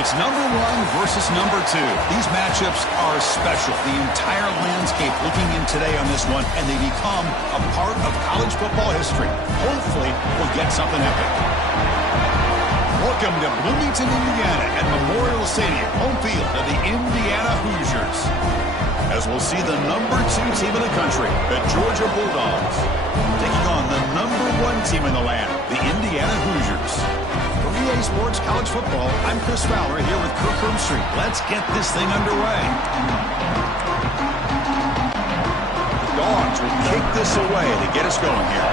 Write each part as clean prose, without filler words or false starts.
It's number one versus number two. These matchups are special. The entire landscape looking in today on this one, and they become a part of college football history. Hopefully, we'll get something epic. Welcome to Bloomington, Indiana at Memorial Stadium, home field of the Indiana Hoosiers. As we'll see the number two team in the country, the Georgia Bulldogs, taking on the number one team in the land, the Indiana Hoosiers. For EA Sports College Football, I'm Chris Fowler here with Kirk Herbstreit. Let's get this thing underway. The Dogs will kick this away to get us going here.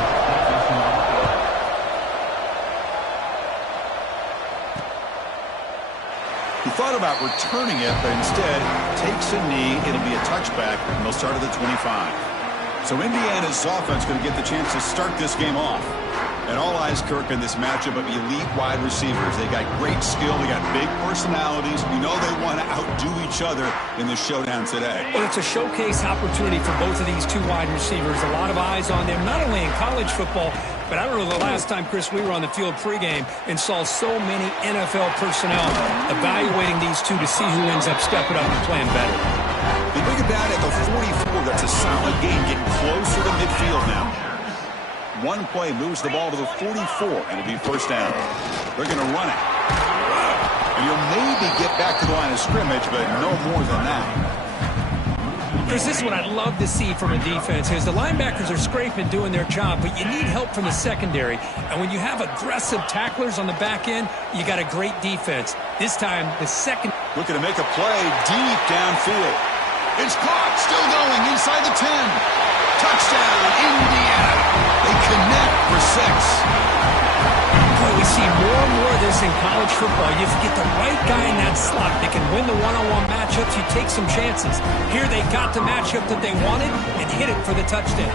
He thought about returning it, but instead takes a knee. It'll be a touchback, and they'll start at the 25. So Indiana's offense going to get the chance to start this game off. And all eyes, Kirk, in this matchup of elite wide receivers. They got great skill. They got big personalities. You know they want to outdo each other in the showdown today. Well, it's a showcase opportunity for both of these two wide receivers. A lot of eyes on them, not only in college football, but I don't know the last time, Chris, we were on the field pregame and saw so many NFL personnel evaluating these two to see who ends up stepping up and playing better. They bring it down at the 44. That's a solid game, getting closer to midfield now. One play moves the ball to the 44, and it'll be first down. They're going to run it. And you'll maybe get back to the line of scrimmage, but no more than that. Chris, this is what I'd love to see from a defense is the linebackers are scraping, doing their job, but you need help from the secondary. And when you have aggressive tacklers on the back end, you got a great defense. This time, the second... Looking to make a play deep downfield. It's caught, still going inside the 10. Touchdown, Indiana. They connect for 6. Boy, we see more and more of this in college football. You get the right guy in that slot that can win the one-on-one matchups. You take some chances. Here they got the matchup that they wanted and hit it for the touchdown.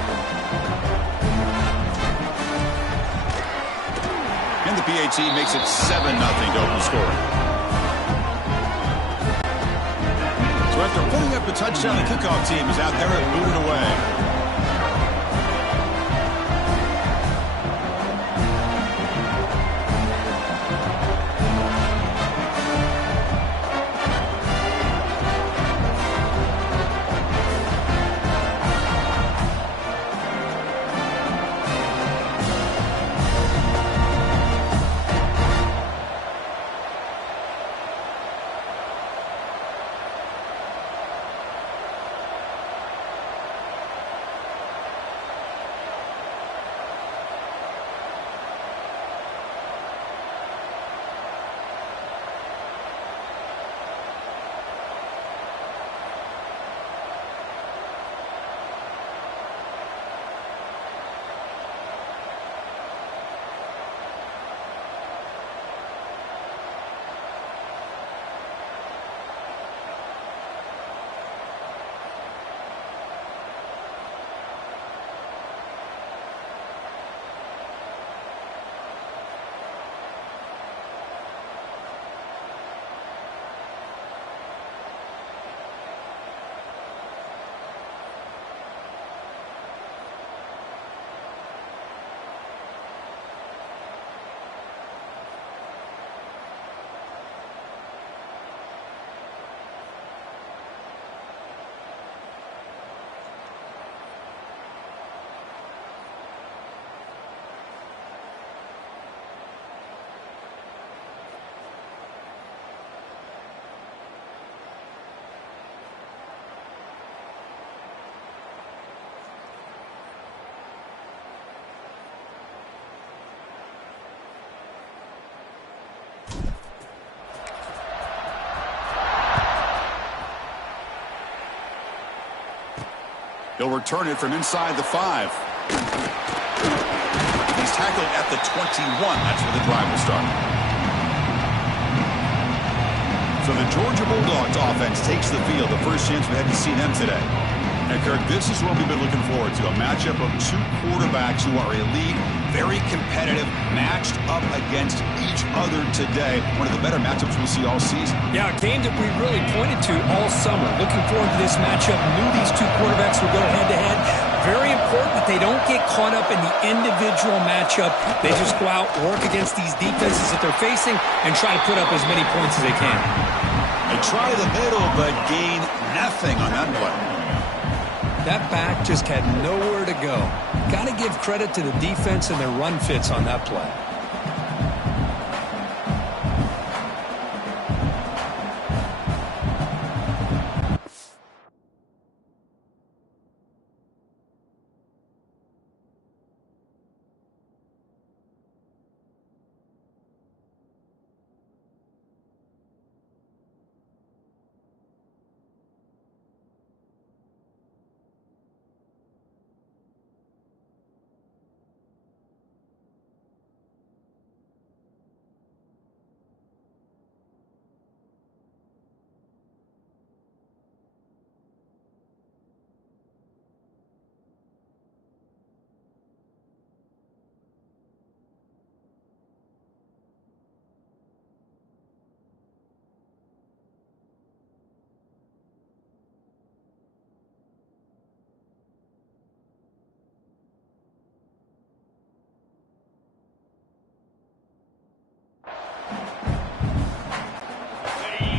And the PAT makes it 7-0 to open scoring. So after putting up a touchdown, the kickoff team is out there and moving away. He'll return it from inside the 5. He's tackled at the 21. That's where the drive will start. So the Georgia Bulldogs offense takes the field. The first chance we had to see them today. And Kirk, this is what we've been looking forward to. A matchup of two quarterbacks who are elite, very competitive, matched up against each other today. One of the better matchups we'll see all season. Yeah, a game that we really pointed to all summer. Looking forward to this matchup. Knew these two quarterbacks would go head-to-head. Very important that they don't get caught up in the individual matchup. They just go out, work against these defenses that they're facing, and try to put up as many points as they can. They try the middle, but gain nothing on that play. That back just had nowhere to go. Got to give credit to the defense and their run fits on that play.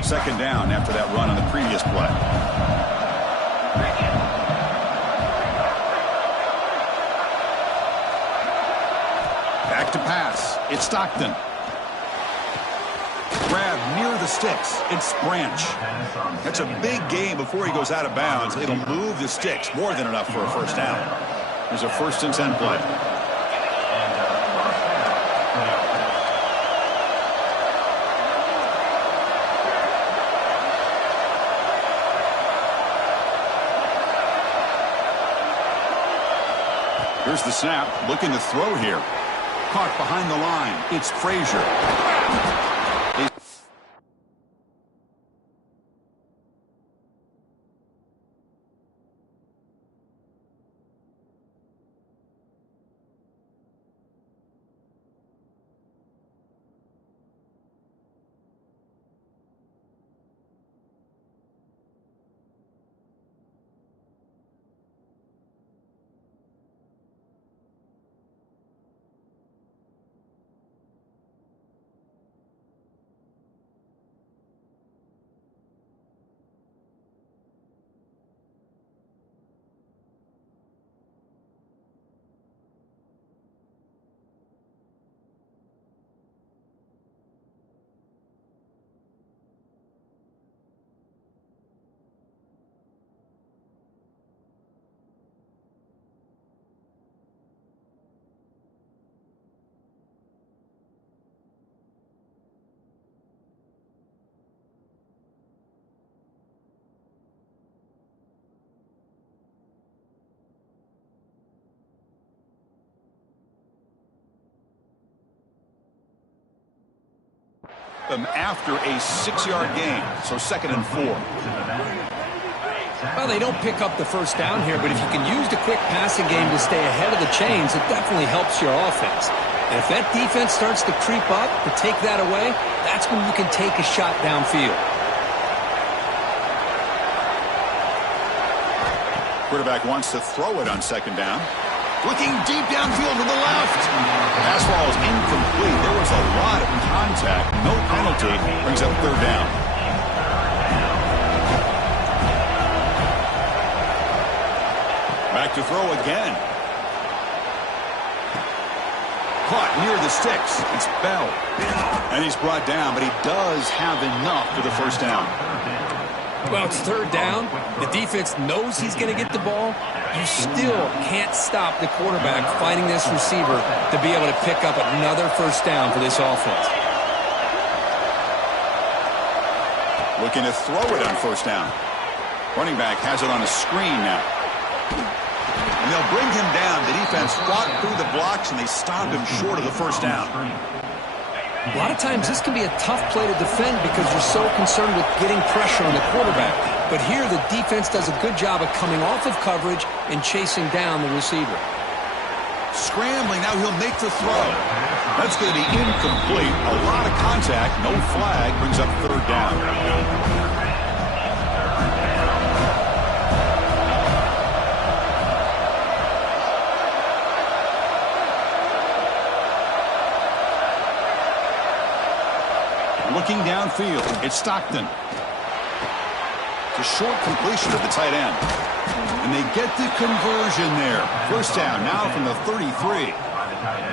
Second down after that run on the previous play. Back to pass. It's Stockton. Grab near the sticks. It's Branch. That's a big gain before he goes out of bounds. It'll move the sticks. More than enough for a first down. There's a 1st and 10 play. Here's the snap, looking to throw here. Caught behind the line. It's Frazier. After a 6-yard gain, so 2nd and 4. Well, they don't pick up the first down here, but if you can use the quick passing game to stay ahead of the chains, it definitely helps your offense. And if that defense starts to creep up to take that away, that's when you can take a shot downfield. Quarterback wants to throw it on 2nd down. Looking deep downfield to the left. Pass ball is incomplete. There was a lot of contact. No penalty. Brings up 3rd down. Back to throw again. Caught near the sticks. It's Bell. And he's brought down, but he does have enough for the first down. Well, it's 3rd down. The defense knows he's going to get the ball. You still can't stop the quarterback finding this receiver to be able to pick up another first down for this offense. Looking to throw it on 1st down. Running back has it on a screen now. And they'll bring him down. The defense fought through the blocks, and they stopped him short of the first down. A lot of times this can be a tough play to defend because you're so concerned with getting pressure on the quarterback. But here the defense does a good job of coming off of coverage and chasing down the receiver. Scrambling, now he'll make the throw. That's going to be incomplete. A lot of contact, no flag, brings up third down. Looking downfield, it's Stockton. It's a short completion to the tight end. And they get the conversion there. First down now from the 33.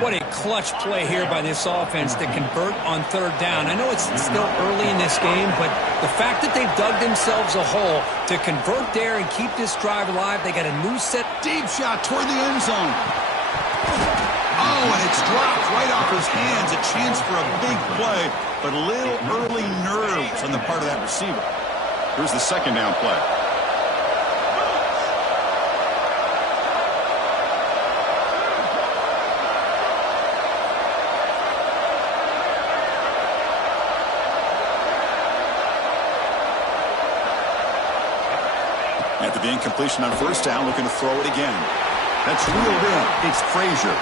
What a clutch play here by this offense to convert on third down. I know it's still early in this game, but the fact that they've dug themselves a hole to convert there and keep this drive alive, they got a new set. Deep shot toward the end zone. Oh, and it's dropped right off his hands. A chance for a big play, but a little early nerves on the part of that receiver. Here's the second down play. After the incompletion on first down, looking to throw it again. That's reeled in. It's Frazier.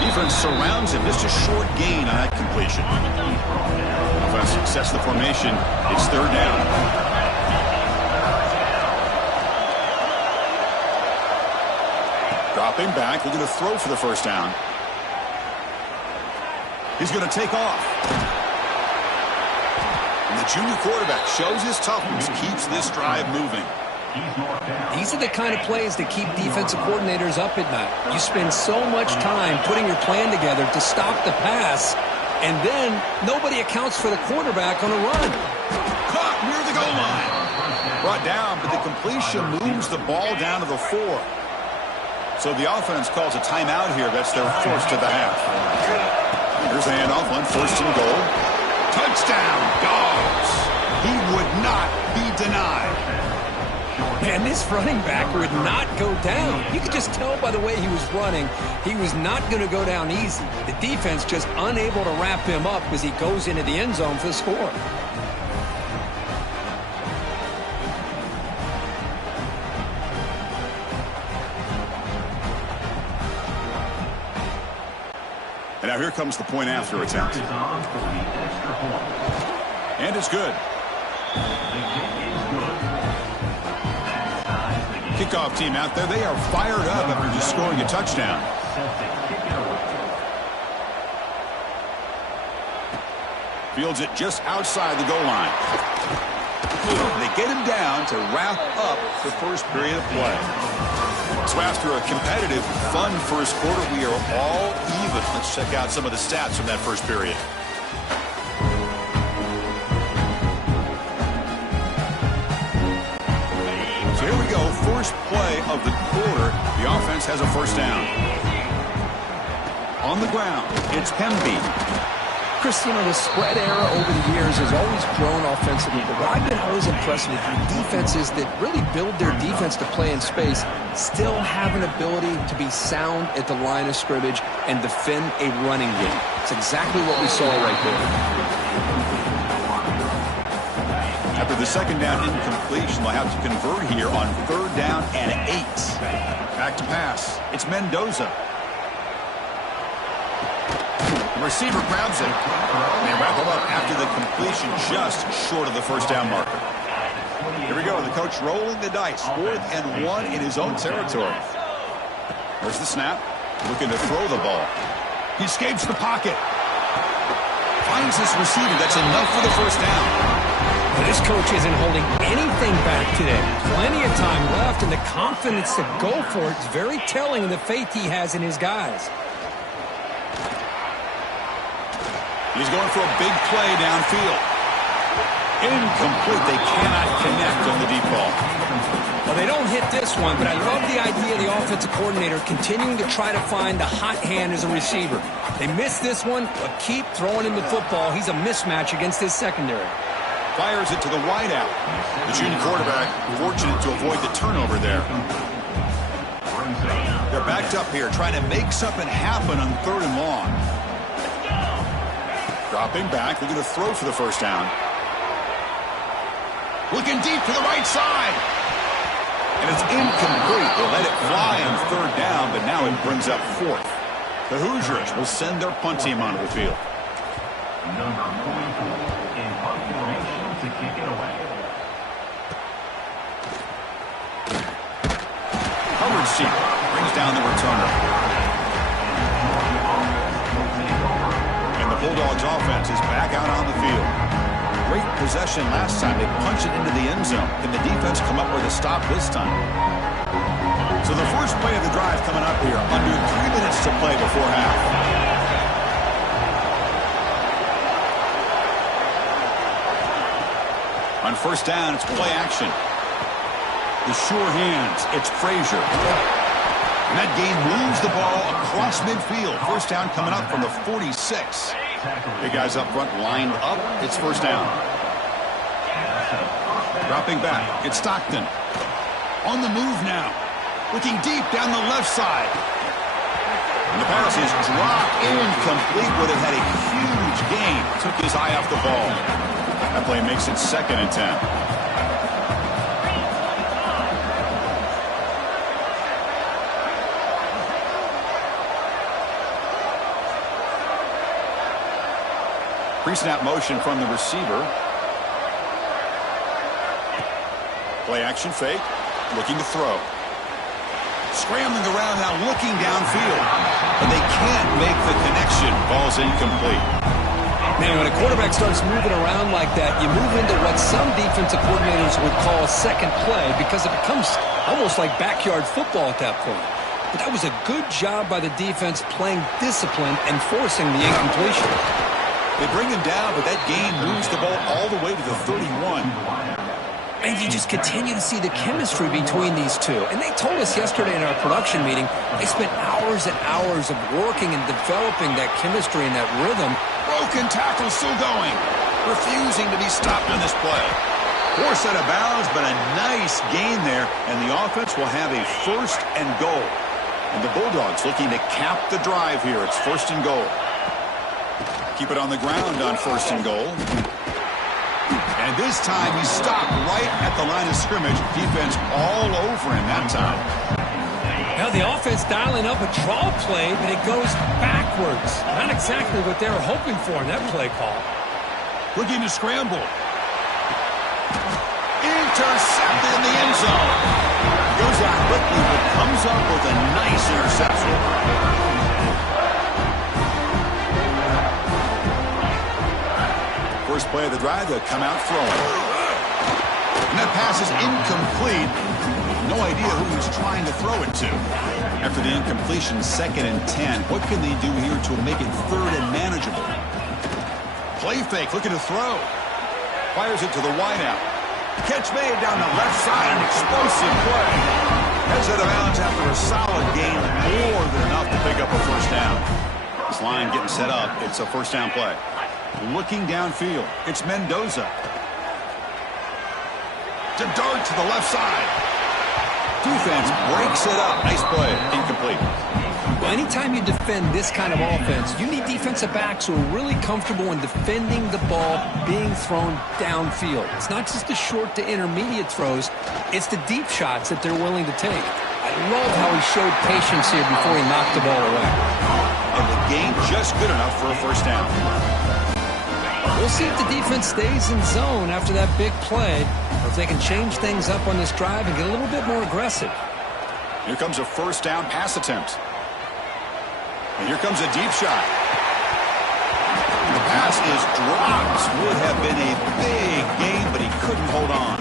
Defense surrounds him. Just a short gain on that completion. Offense success the formation. It's third down. Dropping back. Looking to throw for the first down. He's going to take off. And the junior quarterback shows his toughness, keeps this drive moving. These are the kind of plays that keep defensive coordinators up at night. You spend so much time putting your plan together to stop the pass, and then nobody accounts for the quarterback on a run. Caught near the goal line. Brought down, but the completion moves the ball down to the 4. So the offense calls a timeout here. That's their first of the half. Here's the handoff on first and goal. Touchdown, Dogs. He would not be denied. Man, this running back would not go down. You could just tell by the way he was running, he was not going to go down easy. The defense just unable to wrap him up as he goes into the end zone for the score. And now here comes the point after attempt. And it's good. Kickoff team out there, they are fired up after just scoring a touchdown. Fields it just outside the goal line. They get him down to wrap up the first period of play. So after a competitive, fun first quarter, we are all even. Let's check out some of the stats from that first period. So here we go, first play of the quarter. The offense has a first down. On the ground, it's Hemby. Chris, you know, the spread era over the years has always grown offensively, but what I've been always impressed with defenses that really build their defense to play in space still have an ability to be sound at the line of scrimmage and defend a running game. It's exactly what we saw right there. After the second down incompletion, they'll have to convert here on third down and 8. Back to pass. It's Mendoza. The receiver grabs it. They wrap him up after the completion just short of the first down marker. Here we go. The coach rolling the dice. 4th and 1 in his own territory. There's the snap. Looking to throw the ball. He escapes the pocket. Finds his receiver. That's enough for the first down. This coach isn't holding anything back today. Plenty of time left, and the confidence to go for it is very telling of the faith he has in his guys. He's going for a big play downfield. Incomplete. They cannot connect on the deep ball. Well, they don't hit this one, but I love the idea of the offensive coordinator continuing to try to find the hot hand as a receiver. They missed this one, but keep throwing him the football. He's a mismatch against his secondary. Fires it to the wideout. The junior quarterback fortunate to avoid the turnover there. backed up here, trying to make something happen on 3rd and long. Dropping back, looking to throw for the first down. Looking deep to the right side. And it's incomplete. They let it fly on 3rd down, but now it brings up 4th. The Hoosiers will send their punt team onto the field. Number 44 in punt formation to kick it away. Hubbard brings down the returner. And the Bulldogs offense is back out on the field. Great possession last time. They punched it into the end zone. Can the defense come up with a stop this time? So the first play of the drive coming up here. Under 3 minutes to play before half. On first down, it's play action. The sure hands. It's Frazier. And that game moves the ball across midfield. First down coming up from the 46. Big guys up front lined up. It's first down. Dropping back. It's Stockton. On the move now. Looking deep down the left side. And the pass is dropped incomplete. Would have had a huge gain. Took his eye off the ball. That play makes it 2nd and 10. Pre-snap motion from the receiver. Play action fake. Looking to throw. Scrambling around now, looking downfield. But they can't make the connection. Ball's incomplete. Man, when a quarterback starts moving around like that, you move into what some defensive coordinators would call a second play because it becomes almost like backyard football at that point. But that was a good job by the defense playing discipline and forcing the incompletion. They bring him down, but that gain moves the ball all the way to the 31. And you just continue to see the chemistry between these two. And they told us yesterday in our production meeting, they spent hours and hours of working and developing that chemistry and that rhythm. Broken tackle still going. Refusing to be stopped on this play. Forced out of bounds, but a nice gain there. And the offense will have a 1st and goal. And the Bulldogs looking to cap the drive here. It's 1st and goal. Keep it on the ground on 1st and goal. And this time he stopped right at the line of scrimmage. Defense all over him that time. Now the offense dialing up a draw play, but it goes backwards. Not exactly what they were hoping for in that play call. Looking to scramble. Intercepted in the end zone. Goes out quickly, but comes up with a nice interception. First play of the drive, they'll come out throwing. And that pass is incomplete. No idea who he's trying to throw it to. After the incompletion, 2nd and 10. What can they do here to make it 3rd and manageable? Play fake, looking to throw. Fires it to the wideout. Catch made down the left side, an explosive play. Heads out of bounds after a solid gain, more than enough to pick up a first down. This line getting set up. It's a first down play. Looking downfield, it's Mendoza. To dart to the left side. Defense breaks it up. Nice play. Incomplete. Well, anytime you defend this kind of offense, you need defensive backs who are really comfortable in defending the ball being thrown downfield. It's not just the short to intermediate throws. It's the deep shots that they're willing to take. I love how he showed patience here before he knocked the ball away. And the gain just good enough for a first down. We'll see if the defense stays in zone after that big play, or if they can change things up on this drive and get a little bit more aggressive. Here comes a first down pass attempt. And here comes a deep shot. The pass is dropped. Would have been a big gain, but he couldn't hold on.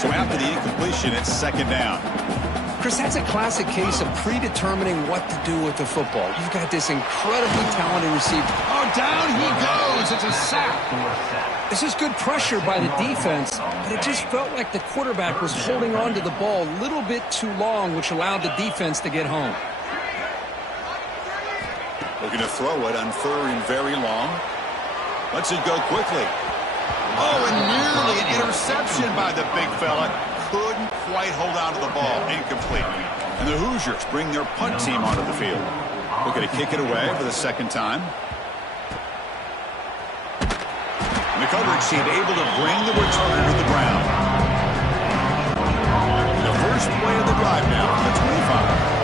So after the incompletion, it's 2nd down. Chris, that's a classic case of predetermining what to do with the football. You've got this incredibly talented receiver. Oh, down he goes. It's a sack. This is good pressure by the defense, but it just felt like the quarterback was holding on to the ball a little bit too long, which allowed the defense to get home. Looking to throw it on 3rd and very long. Lets it go quickly. Oh, and nearly an interception by the big fella. Couldn't quite hold on to the ball. Incomplete. And the Hoosiers bring their punt team onto the field. Looking to kick it away for the second time. And the coverage team able to bring the returner to the ground. The first play of the drive now from the 25.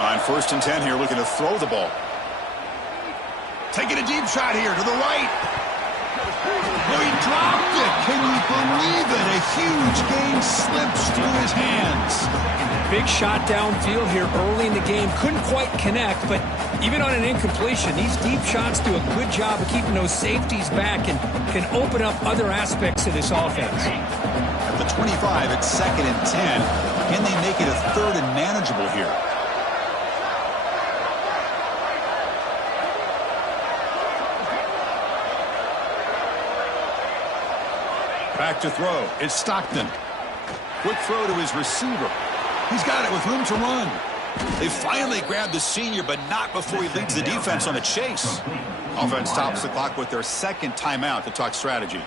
On 1st and 10 here, looking to throw the ball. Taking a deep shot here to the right. Oh, he dropped it. Can you believe it? A huge gain slips through his hands. Big shot downfield here early in the game. Couldn't quite connect, but even on an incompletion, these deep shots do a good job of keeping those safeties back and can open up other aspects of this offense. At the 25, it's 2nd and 10. Can they make it a 3rd and manageable here? Back to throw. It's Stockton. Quick throw to his receiver. He's got it with room to run. They finally grabbed the senior, but not before he leads the defense on a chase. Offense tops the clock with their 2nd timeout to talk strategy.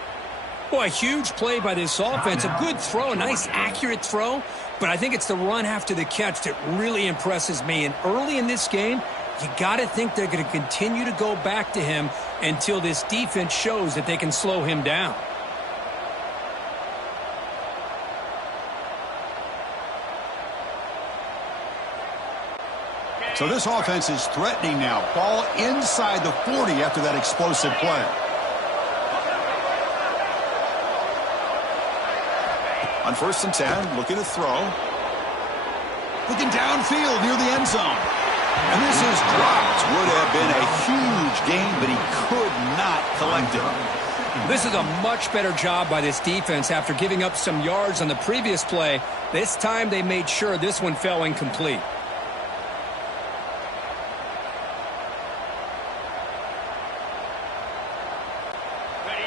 Boy, a huge play by this offense. A good throw, a nice accurate throw. But I think it's the run after the catch that really impresses me. And early in this game, you got to think they're going to continue to go back to him until this defense shows that they can slow him down. So this offense is threatening now. Ball inside the 40 after that explosive play. On 1st and 10, looking to throw. Looking downfield near the end zone. And this is dropped. Would have been a huge gain, but he could not collect it. This is a much better job by this defense after giving up some yards on the previous play. This time they made sure this one fell incomplete.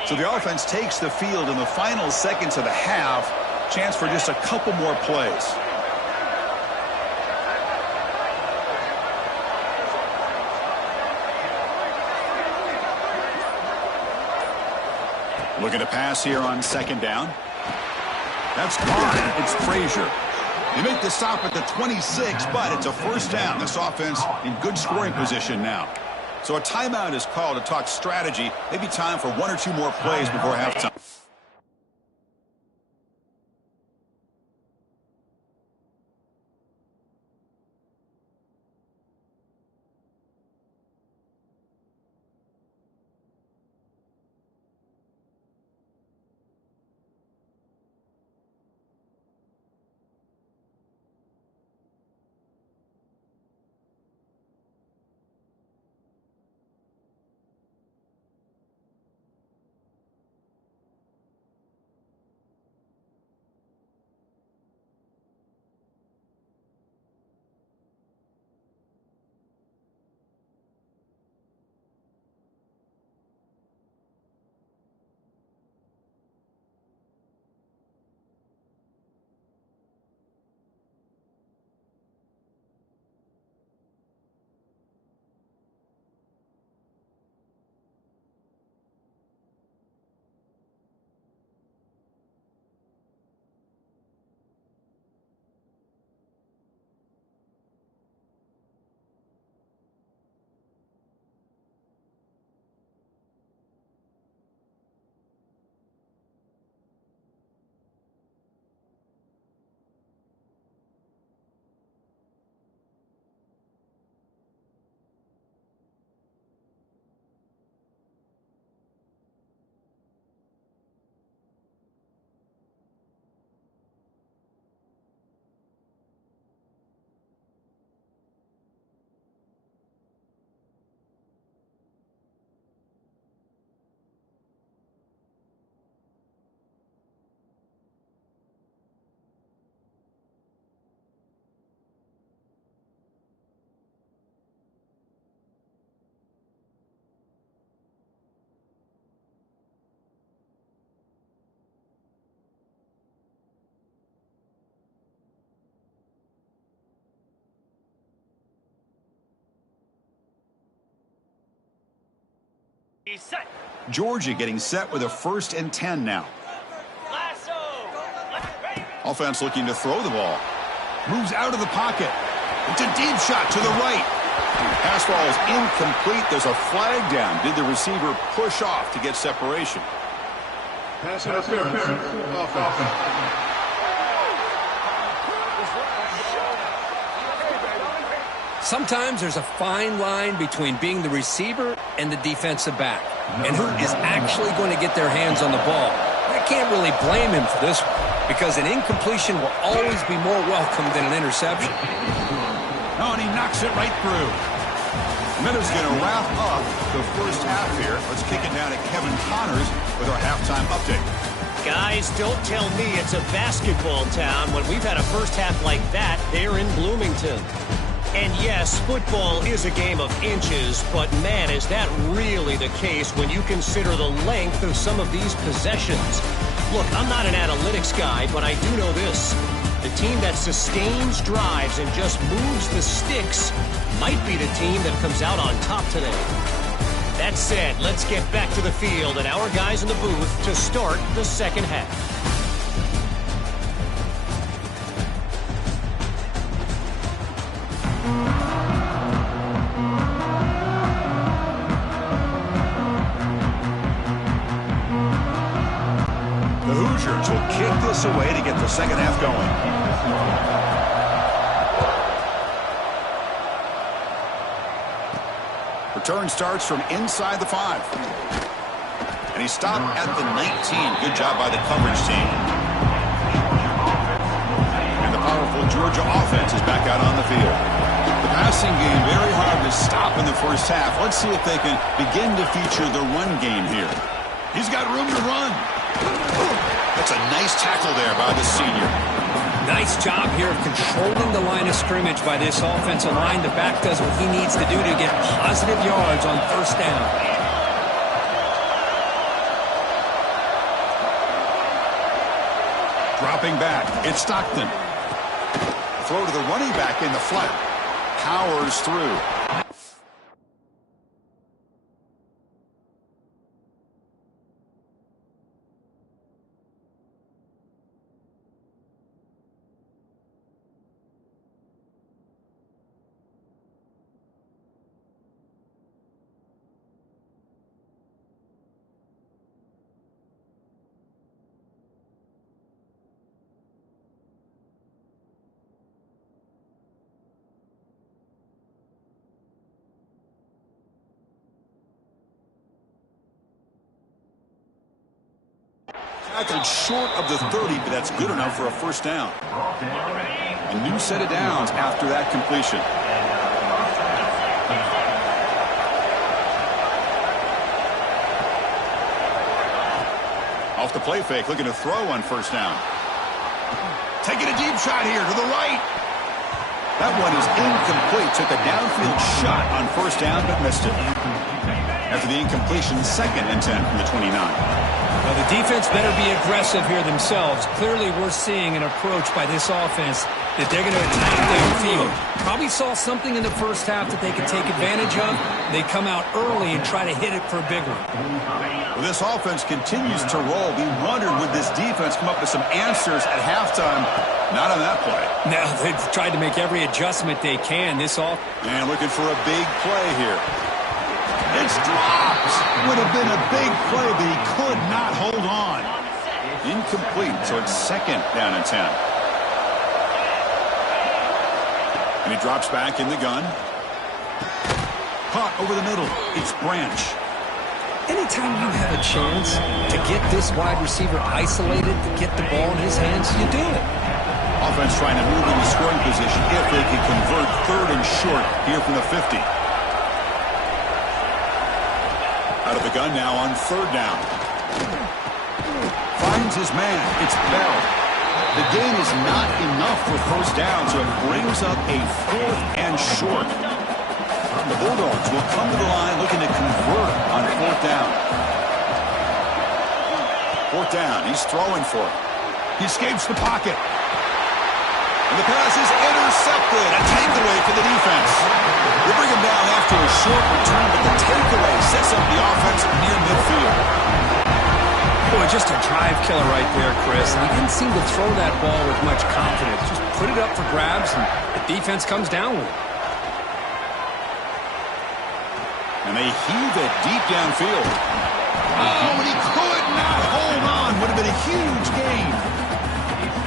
So the offense takes the field in the final seconds of the half. Chance for just a couple more plays. Looking to pass here on 2nd down. That's caught. It's Frazier. They make the stop at the 26, but it's a 1st down. This offense in good scoring position now. So a timeout is called to talk strategy. Maybe time for 1 or 2 more plays before halftime. Georgia getting set with a 1st and 10 now. Offense looking to throw the ball. Moves out of the pocket. It's a deep shot to the right. Pass ball is incomplete. There's a flag down. Did the receiver push off to get separation? Pass interference. Offense. Sometimes there's a fine line between being the receiver and the defensive back, and who is actually going to get their hands on the ball. I can't really blame him for this one, because an incompletion will always be more welcome than an interception. Oh, and he knocks it right through. Minutes going to wrap up the first half here. Let's kick it down to Kevin Connors with our halftime update. Guys, don't tell me it's a basketball town when we've had a first half like that there in Bloomington. And yes, football is a game of inches, but man, is that really the case when you consider the length of some of these possessions. Look, I'm not an analytics guy, but I do know this. The team that sustains drives and just moves the sticks might be the team that comes out on top today. That said, let's get back to the field and our guys in the booth to start the second half. The Hoosiers will kick this away to get the second half going. Return starts from inside the 5. And he stopped at the 19. Good job by the coverage team. And the powerful Georgia offense is back out on the field. The passing game very hard to stop in the first half. Let's see if they can begin to feature the run game here. He's got room to run. That's a nice tackle there by the senior. Nice job here of controlling the line of scrimmage by this offensive line. The back does what he needs to do to get positive yards on first down. Dropping back, it's Stockton. Throw to the running back in the flat. Powers through. Tackled short of the 30, but that's good enough for a first down. A new set of downs after that completion. Off the play fake, looking to throw on first down. Taking a deep shot here to the right. That one is incomplete. Took a downfield shot on first down, but missed it. After the incompletion, 2nd and 10 from the 29. Well, the defense better be aggressive here themselves. Clearly, we're seeing an approach by this offense that they're going to attack their field. Probably saw something in the first half that they could take advantage of. They come out early and try to hit it for a big one. Well, this offense continues to roll. We wondered, would this defense come up with some answers at halftime? Not on that play. Now, they've tried to make every adjustment they can. And looking for a big play here. It's dropped. Would have been a big play, but he could not hold on. Incomplete, so it's 2nd down and 10. And he drops back in the gun. Caught over the middle. It's Branch. Anytime you have a chance to get this wide receiver isolated, to get the ball in his hands, you do it. Offense trying to move into scoring position if they can convert 3rd and short here from the 50. Out of the gun now on 3rd down. Finds his man. It's Bell. The gain is not enough for first down, so it brings up a 4th and short. The Bulldogs will come to the line looking to convert on 4th down. 4th down. He's throwing for it. He escapes the pocket. And the pass is intercepted. A takeaway for the defense. They bring him down after a short return, but the takeaway sets up the offense near midfield. Boy, just a drive killer right there, Chris. And he didn't seem to throw that ball with much confidence. Just put it up for grabs, and the defense comes down with it. And they heave it deep downfield. Oh, and he could not hold on. Would have been a huge gain.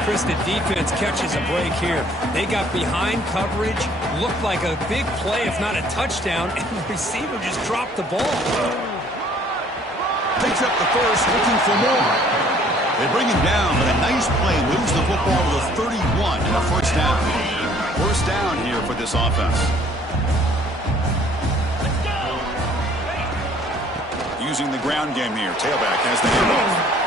Chris, the defense catches a break here. They got behind coverage, looked like a big play, if not a touchdown, and the receiver just dropped the ball. Takes up the first, looking for more. They bring him down, but a nice play moves the football to the 31 and a first down. First down here for this offense. Using the ground game here. Tailback has the handoff.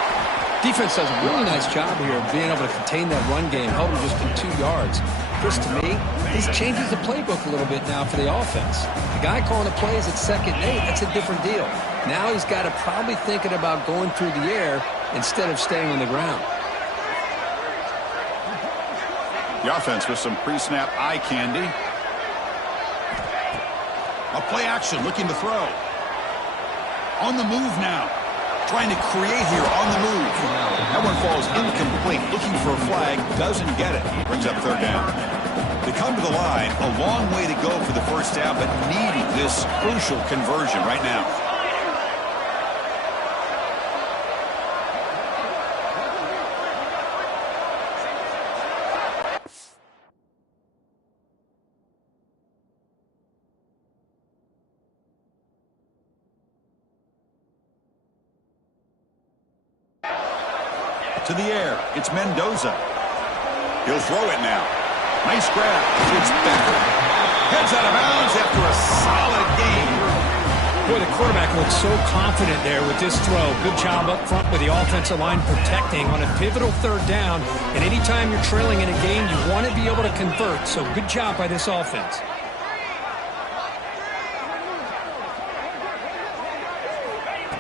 Defense does a really nice job here of being able to contain that run game, held him just in 2 yards. Chris, to me, this changes the playbook a little bit now for the offense. The guy calling the plays at 2nd and 8, that's a different deal. Now he's got to probably thinking about going through the air instead of staying on the ground. The offense with some pre-snap eye candy. A play action, looking to throw. On the move now. Trying to create here on the move. That one falls incomplete. Looking for a flag. Doesn't get it. Brings up 3rd down. They come to the line. A long way to go for the first down, but needing this crucial conversion right now. To the air, it's Mendoza. He'll throw it now. Nice grab. It's Becker. Heads out of bounds after a solid game. Boy, the quarterback looks so confident there with this throw. Good job up front with the offensive line protecting on a pivotal 3rd down. And anytime you're trailing in a game, you want to be able to convert. So good job by this offense.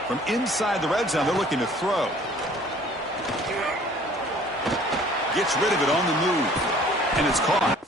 From inside the red zone, they're looking to throw. Gets rid of it on the move, and it's caught.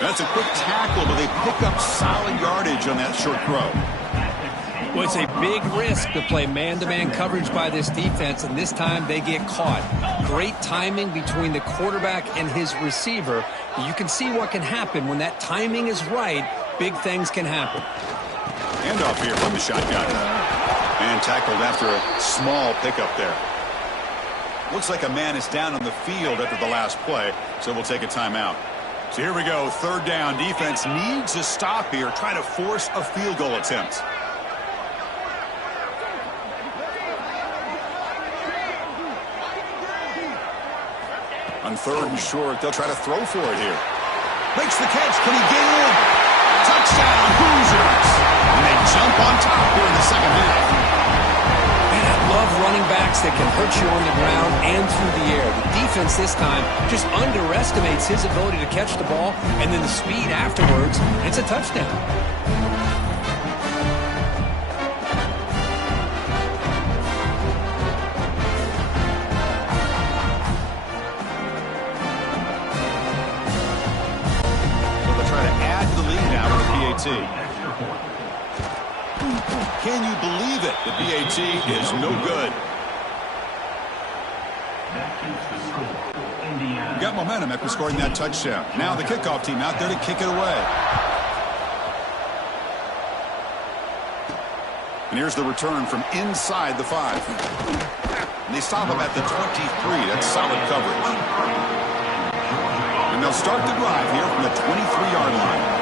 That's a quick tackle, but they pick up solid yardage on that short throw. Well, it's a big risk to play man-to-man coverage by this defense, and this time they get caught. Great timing between the quarterback and his receiver. You can see what can happen when that timing is right. Big things can happen. Handoff here from the shotgun. And tackled after a small pickup there. Looks like a man is down on the field after the last play, so we'll take a timeout. So here we go, 3rd down. Defense needs a stop here, trying to force a field goal attempt. On 3rd and short, they'll try to throw for it here. Makes the catch. Can he get in? Touchdown, Hoosiers! And they jump on top here in the 2nd half. Man, I love running backs that can hurt you on the ground and through the air. The defense this time just underestimates his ability to catch the ball, and then the speed afterwards, it's a touchdown. So they'll try to add to the lead now with the PAT. Can you believe it? The BAT is no good. Got momentum after scoring that touchdown. Now the kickoff team out there to kick it away. And here's the return from inside the 5. And they stop him at the 23. That's solid coverage. And they'll start the drive here from the 23-yard line.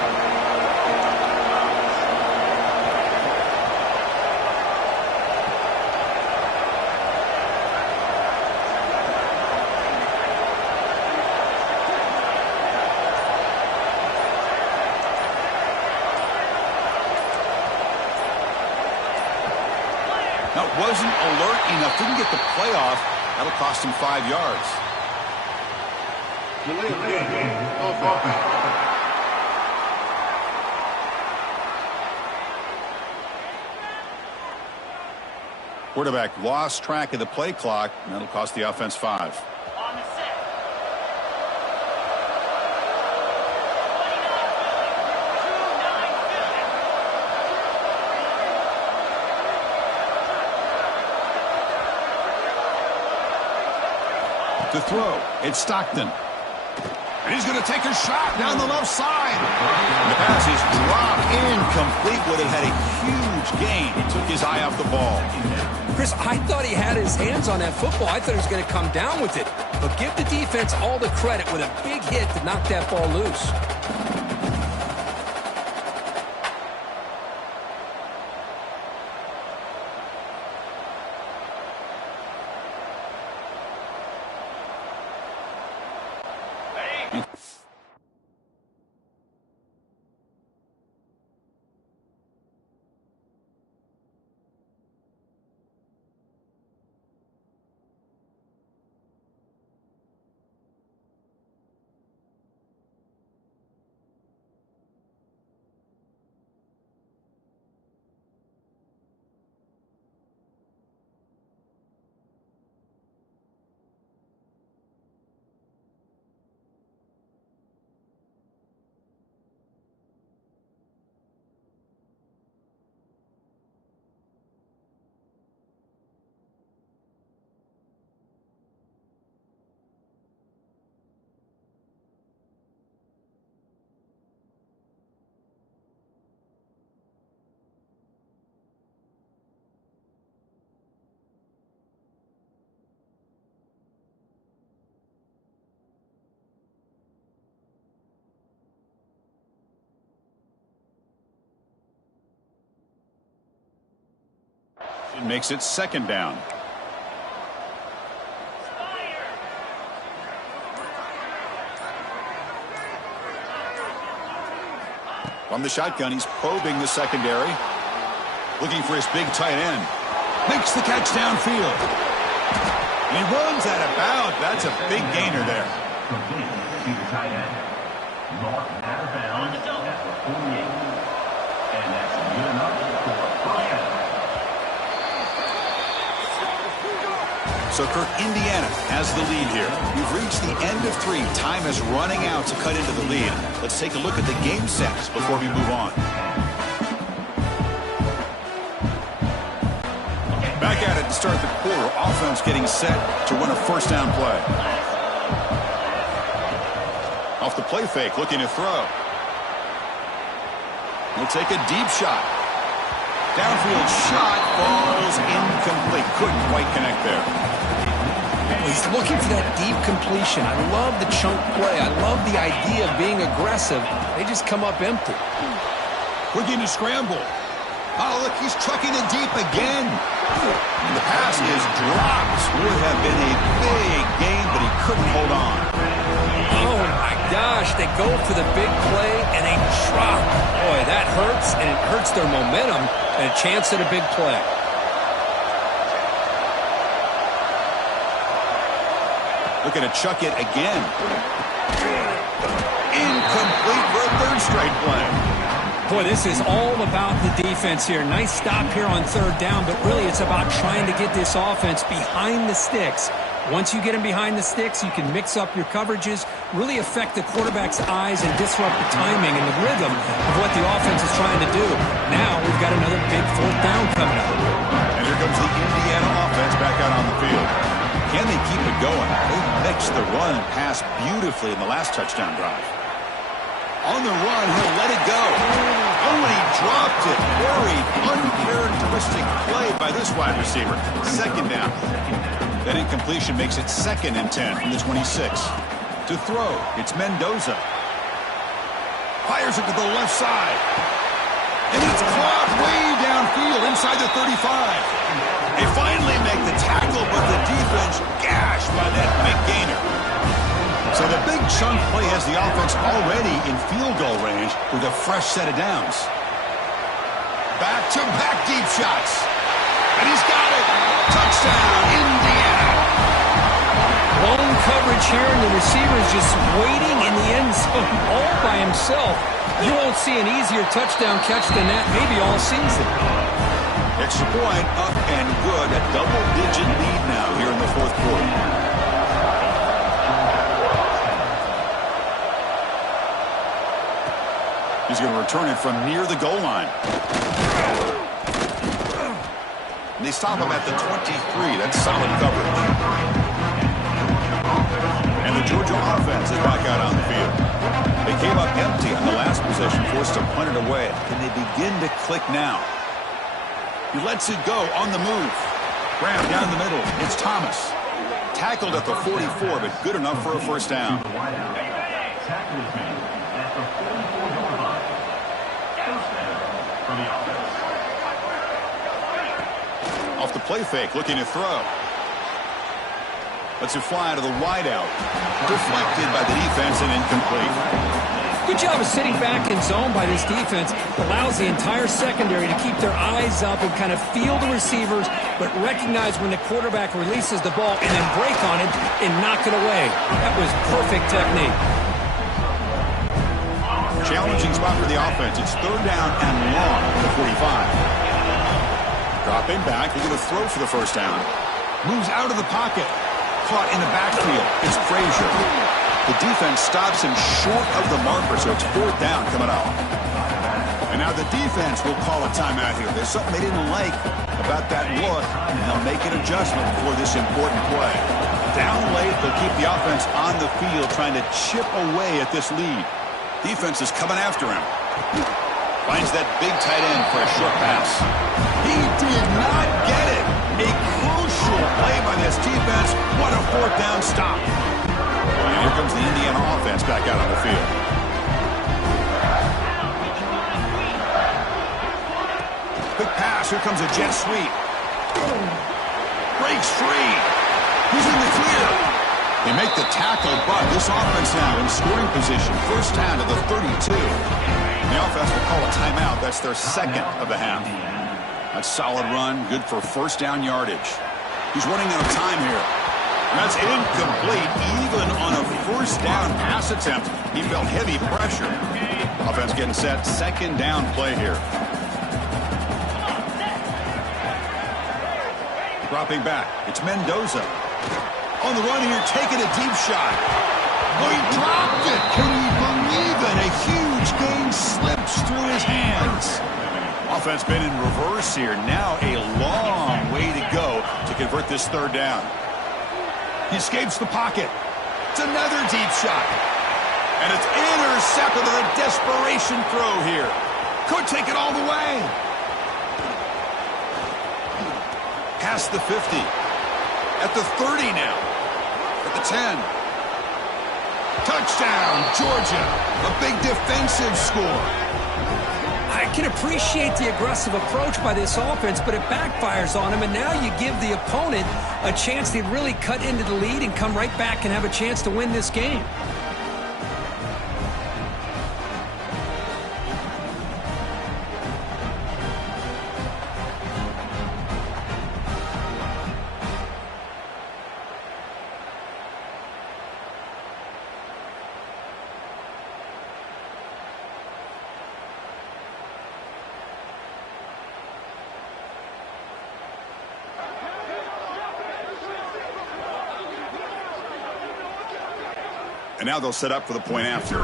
Now, it wasn't alert enough. Didn't get the play off. That'll cost him 5 yards. Quarterback lost track of the play clock, and that'll cost the offense 5. On the set. To throw, it's Stockton. And he's going to take a shot down the left side. And the pass is dropped incomplete. Would have had a huge gain. He took his eye off the ball. Chris, I thought he had his hands on that football. I thought he was going to come down with it. But give the defense all the credit with a big hit to knock that ball loose. It makes it second down. From the shotgun, he's probing the secondary. Looking for his big tight end. Makes the catch downfield. And he runs out of bounds. That's a big gainer there. Complete to the tight end. Mark out of bounds at the 48. And that's good enough for a first down. So, Kirk, Indiana has the lead here. We've reached the end of 3. Time is running out to cut into the lead. Let's take a look at the game sets before we move on. Back at it to start the quarter. Offense getting set to run a first down play. Off the play fake, looking to throw. He'll take a deep shot. Downfield shot falls incomplete. Couldn't quite connect there. He's looking for that deep completion. I love the chunk play. I love the idea of being aggressive. They just come up empty. Looking to scramble. Oh, look, he's trucking it deep again. And the pass is dropped. Would have been a big gain, but he couldn't hold on. Oh, my gosh. They go for the big play, and they drop. Boy, that hurts, and it hurts their momentum and a chance at a big play. Looking to chuck it again. Incomplete for a third straight play. Boy, this is all about the defense here. Nice stop here on third down, but really it's about trying to get this offense behind the sticks. Once you get them behind the sticks, you can mix up your coverages, really affect the quarterback's eyes and disrupt the timing and the rhythm of what the offense is trying to do. Now we've got another big fourth down coming up. And here comes the Indiana offense back out on the field. Can they keep it going? They mixed the run and pass beautifully in the last touchdown drive. On the run, he'll let it go. Oh, and he dropped it. Very uncharacteristic play by this wide receiver. Second down. That incompletion makes it 2nd and 10 from the 26. To throw, it's Mendoza. Fires it to the left side. And it's clogged way downfield inside the 35. They finally make the tackle, but the defense gashed by that big gainer. So the big chunk play has the offense already in field goal range with a fresh set of downs. Back-to-back deep shots. And he's got it. Touchdown, Indiana. Lone coverage here, and the receiver is just waiting in the end zone all by himself. You won't see an easier touchdown catch than that maybe all season. Extra point, up and good. A double-digit lead now here in the fourth quarter. He's going to return it from near the goal line. And they stop him at the 23. That's solid coverage. And the Georgia offense is back out on the field. They came up empty on the last possession, forced to punt it away. Can they begin to click now? He lets it go on the move. Graham down the middle. It's Thomas. Tackled at the 44, but good enough for a first down. Off the play fake, looking to throw. Lets it fly to the wideout. Deflected by the defense and incomplete. Good job of sitting back in zone by this defense. Allows the entire secondary to keep their eyes up and kind of feel the receivers, but recognize when the quarterback releases the ball and then break on it and knock it away. That was perfect technique. Challenging spot for the offense. It's third down and long at the 45. Dropping back. He's going to throw for the first down. Moves out of the pocket. Caught in the backfield. It's Frazier. The defense stops him short of the marker, so it's fourth down coming up. And now the defense will call a timeout here. There's something they didn't like about that look, and they'll make an adjustment for this important play. Down late, they'll keep the offense on the field trying to chip away at this lead. Defense is coming after him. Finds that big tight end for a short pass. He did not get it. A crucial play by this defense. What a fourth down stop. And here comes the Indiana offense back out on the field. Quick pass. Here comes a jet sweep. Breaks free. He's in the clear. They make the tackle, but this offense now in scoring position. First down to the 32. The offense will call a timeout. That's their second of the half. That's solid run. Good for first down yardage. He's running out of time here. That's incomplete. Even on a first down pass attempt, he felt heavy pressure. Offense getting set. Second down play here. Dropping back. It's Mendoza. On the run here, taking a deep shot. Oh, he dropped it. Can you believe it? A huge gain slips through his hands. Offense been in reverse here. Now a long way to go to convert this third down. He escapes the pocket. It's another deep shot. And it's intercepted on a desperation throw here. Could take it all the way. Past the 50. At the 30 now. At the 10. Touchdown, Georgia. A big defensive score. I can appreciate the aggressive approach by this offense, but it backfires on him, and now you give the opponent a chance to really cut into the lead and come right back and have a chance to win this game. And now they'll set up for the point after.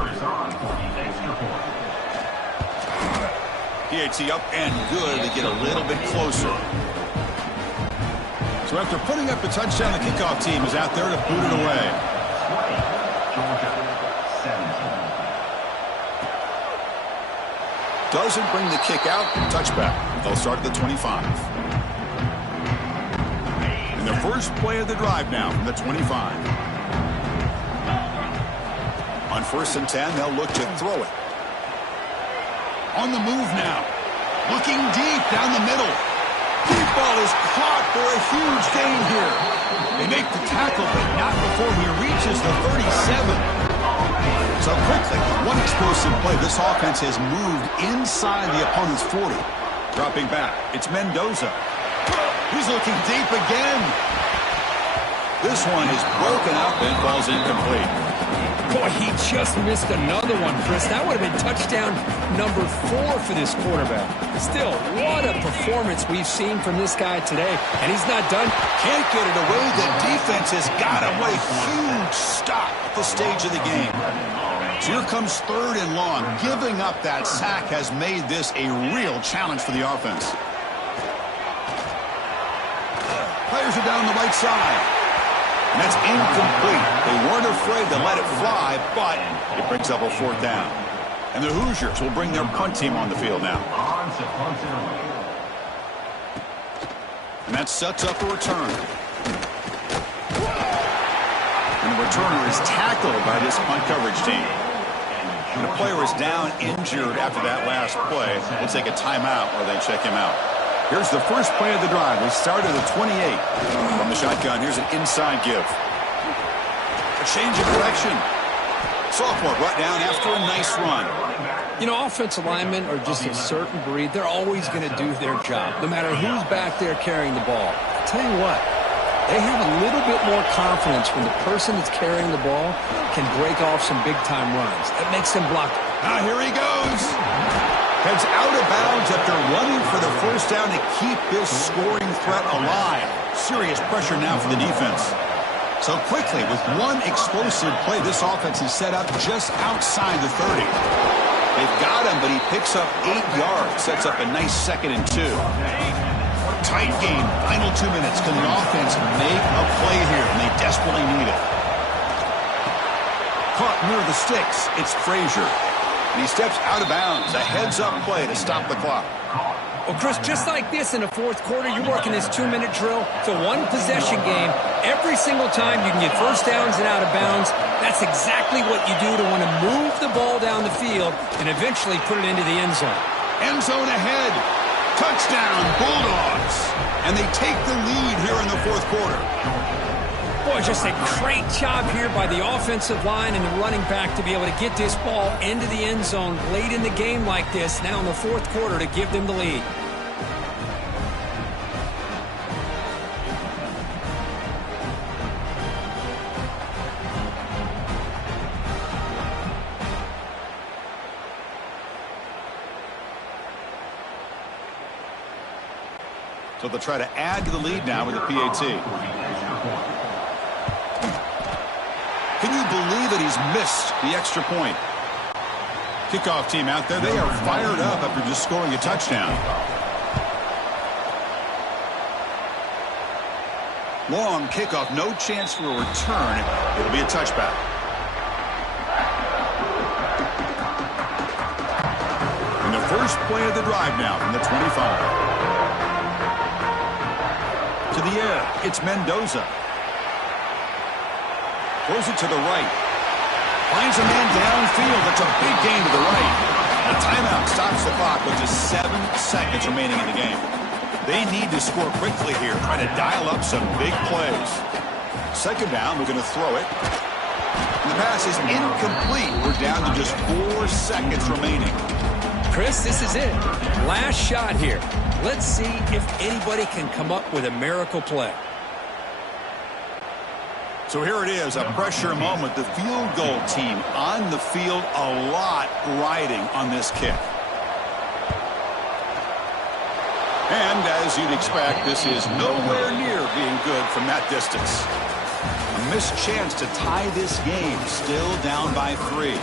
PAT up and good. They get a little bit closer. So after putting up the touchdown, the kickoff team is out there to boot it away. Doesn't bring the kick out. Touchback. They'll start at the 25. And their first play of the drive now from the 25. On first and 10, they'll look to throw it. On the move now. Looking deep down the middle. Deep ball is caught for a huge gain here. They make the tackle, but not before he reaches the 37. So quickly, one explosive play. This offense has moved inside the opponent's 40. Dropping back. It's Mendoza. He's looking deep again. This one is broken up and falls incomplete. Boy, he just missed another one, Chris. That would have been touchdown number 4 for this quarterback. Still, what a performance we've seen from this guy today. And he's not done. Can't get it away. The defense has got him. What a huge stop at this stage of the game. So here comes 3rd and long. Giving up that sack has made this a real challenge for the offense. Players are down the right side. And that's incomplete. They weren't afraid to let it fly, but it brings up a 4th down. And the Hoosiers will bring their punt team on the field now. And that sets up a return. And the returner is tackled by this punt coverage team. And the player is down injured after that last play. We'll take a timeout while they check him out. Here's the first play of the drive. We start at the 28. From the shotgun, here's an inside give. A change of direction. Sophomore brought down after a nice run. You know, offensive linemen are just a certain breed. They're always going to do their job, no matter who's back there carrying the ball. I'll tell you what, they have a little bit more confidence when the person that's carrying the ball can break off some big-time runs. That makes them block. Now here he goes. Heads out of bounds after running for the first down to keep this scoring threat alive. Serious pressure now for the defense. So quickly, with one explosive play, this offense is set up just outside the 30. They've got him, but he picks up 8 yards. Sets up a nice 2nd and 2. Tight game. Final 2 minutes. Can the offense make a play here? And they desperately need it. Caught near the sticks. It's Frazier. And he steps out of bounds. A heads-up play to stop the clock. Well, Chris, just like this in the 4th quarter, you're working this 2-minute drill. It's a one-possession game. Every single time you can get first downs and out of bounds. That's exactly what you do to want to move the ball down the field and eventually put it into the end zone. End zone ahead. Touchdown, Bulldogs. And they take the lead here in the 4th quarter. Boy, just a great job here by the offensive line and the running back to be able to get this ball into the end zone late in the game like this, now in the 4th quarter, to give them the lead. So they'll try to add to the lead now with the PAT. Can you believe it? He's missed the extra point. Kickoff team out there. They are fired up after just scoring a touchdown. Long kickoff. No chance for a return. It'll be a touchback. And the first play of the drive now from the 25. To the air. It's Mendoza. Throws it to the right. Finds a man downfield. That's a big gain to the right. And a timeout stops the clock with just 7 seconds remaining in the game. They need to score quickly here. Try to dial up some big plays. 2nd down. We're going to throw it. And the pass is incomplete. We're down to just 4 seconds remaining. Chris, this is it. Last shot here. Let's see if anybody can come up with a miracle play. So here it is, a pressure moment. The field goal team on the field, a lot riding on this kick. And as you'd expect, this is nowhere near being good from that distance. A missed chance to tie this game, still down by 3.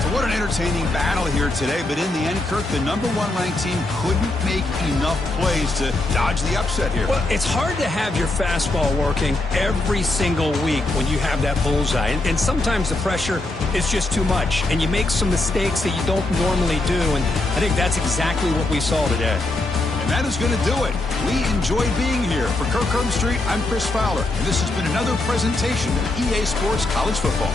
So what an entertaining battle here today, but in the end, Kirk, the #1 ranked team couldn't make enough plays to dodge the upset here. Well, it's hard to have your fastball working every single week when you have that bullseye, and sometimes the pressure is just too much, and you make some mistakes that you don't normally do, and I think that's exactly what we saw today. And that is going to do it. We enjoyed being here. For Kirk Herbstreit, I'm Chris Fowler, and this has been another presentation of EA Sports College Football.